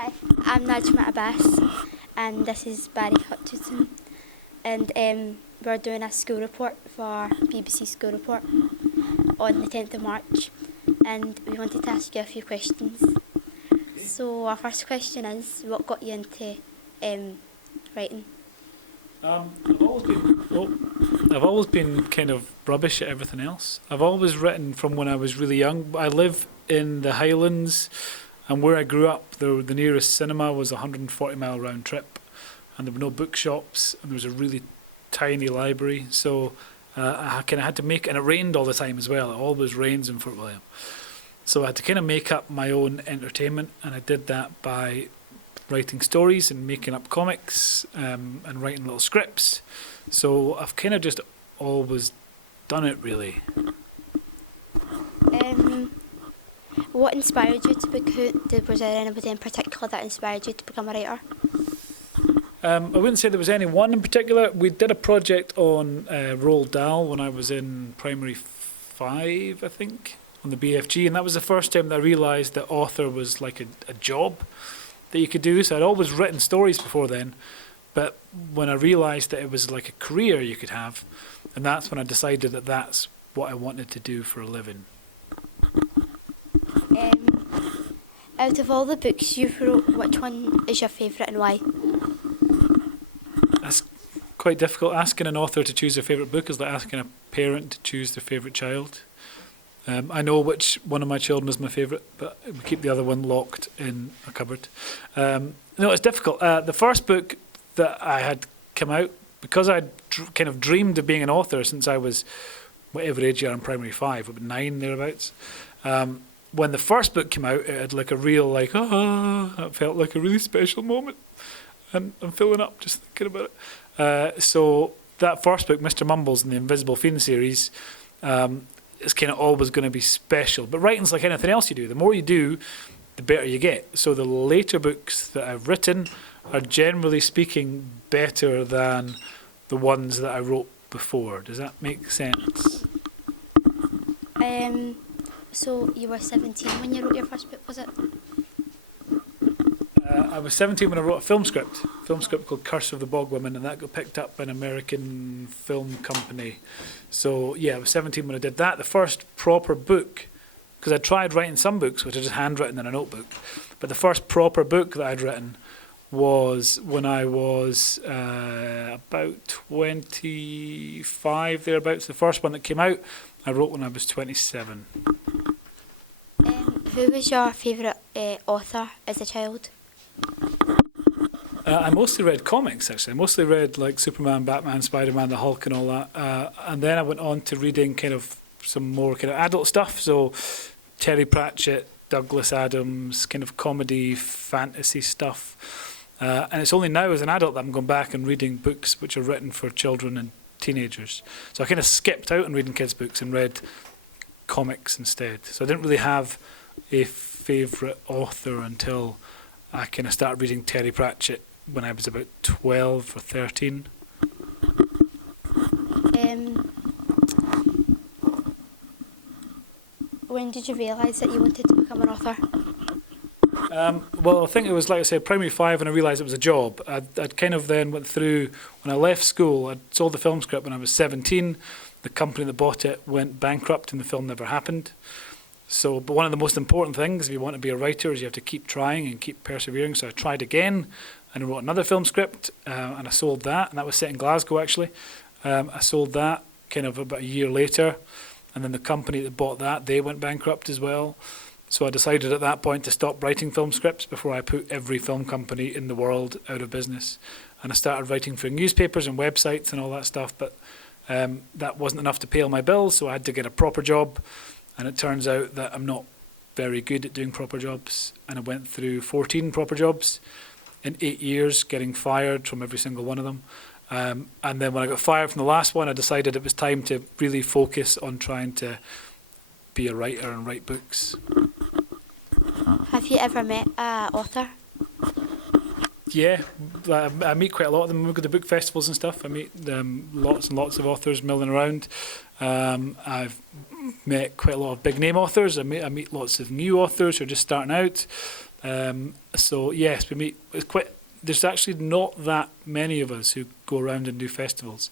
Hi, I'm Najma Abbas, and this is Barry Hutchinson, and we're doing a school report for BBC School Report on the 10th of March, and we wanted to ask you a few questions. So our first question is, what got you into writing? I've always been kind of rubbish at everything else. I've always written from when I was really young. I live in the Highlands, and where I grew up, the nearest cinema was a 140-mile round trip, and there were no bookshops, and there was a really tiny library. So I kind of had to make, and it rained all the time as well. It always rains in Fort William. So I had to kind of make up my own entertainment, and I did that by writing stories and making up comics and writing little scripts. So I've kind of just always done it, really. What inspired you to become? Was there anybody in particular that inspired you to become a writer? I wouldn't say there was any one in particular. We did a project on Roald Dahl when I was in primary 5, I think, on the BFG, and that was the first time that I realised that author was like a job that you could do. So I'd always written stories before then, but when I realised that it was like a career you could have, and that's when I decided that that's what I wanted to do for a living. Out of all the books you've wrote, which one is your favourite and why? That's quite difficult. Asking an author to choose their favourite book is like asking a parent to choose their favourite child. I know which one of my children is my favourite, but we keep the other one locked in a cupboard. No, it's difficult. The first book that I had come out, because I'd kind of dreamed of being an author since I was whatever age you are in primary 5, about 9 thereabouts. When the first book came out, it had like a real it felt like a really special moment. And I'm filling up just thinking about it. So that first book, Mr. Mumbles in the Invisible Fiend series, is kind of always going to be special. But writing's like anything else you do. The more you do, the better you get. So the later books that I've written are generally speaking better than the ones that I wrote before. Does that make sense? So you were 17 when you wrote your first book, was it? I was 17 when I wrote a film script called Curse of the Bog Woman, and that got picked up by an American film company. So yeah, I was 17 when I did that. The first proper book, because I tried writing some books which I just handwritten in a notebook, but the first proper book that I'd written was when I was about 25 thereabouts. The first one that came out I wrote when I was 27. Who was your favourite author as a child? I mostly read comics, actually. I mostly read like Superman, Batman, Spider-Man, the Hulk and all that. And then I went on to reading kind of some more kind of adult stuff. So Terry Pratchett, Douglas Adams, kind of comedy, fantasy stuff. And it's only now as an adult that I'm going back and reading books which are written for children and teenagers. So I kind of skipped out on reading kids' books and read comics instead. So I didn't really have a favourite author until I kind of started reading Terry Pratchett when I was about 12 or 13. When did you realise that you wanted to become an author? Well, I think it was, like I said, primary 5 when I realised it was a job. I'd kind of then went through, when I left school, I'd sold the film script when I was 17. The company that bought it went bankrupt and the film never happened. So, but one of the most important things if you want to be a writer is you have to keep trying and keep persevering. So I tried again and I wrote another film script and I sold that. And that was set in Glasgow, actually. I sold that kind of about a year later. And then the company that bought that, they went bankrupt as well. So I decided at that point to stop writing film scripts before I put every film company in the world out of business. And I started writing for newspapers and websites and all that stuff. But that wasn't enough to pay all my bills, so I had to get a proper job. And it turns out that I'm not very good at doing proper jobs. And I went through 14 proper jobs in 8 years, getting fired from every single one of them. And then when I got fired from the last one, I decided it was time to really focus on trying to be a writer and write books. Have you ever met an author? Yeah, I meet quite a lot of them. We go to book festivals and stuff. I meet lots and lots of authors milling around. I've met quite a lot of big name authors. I meet lots of new authors who are just starting out. So yes, we meet. It's quite. There's actually not that many of us who go around and do festivals.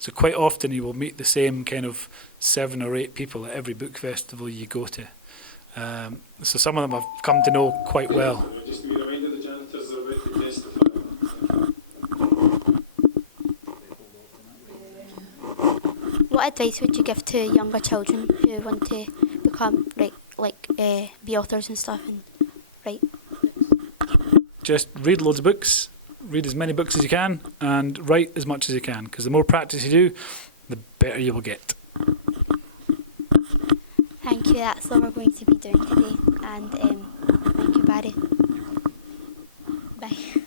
So quite often you will meet the same kind of 7 or 8 people at every book festival you go to. So some of them I've come to know quite well. Just to be reminded, the janitors are about to testify. What advice would you give to younger children who want to become be authors and stuff and write? Just read loads of books, read as many books as you can, and write as much as you can, because the more practice you do, the better you will get. Thank you, that's all we're going to be doing today. And thank you, Barry. Bye.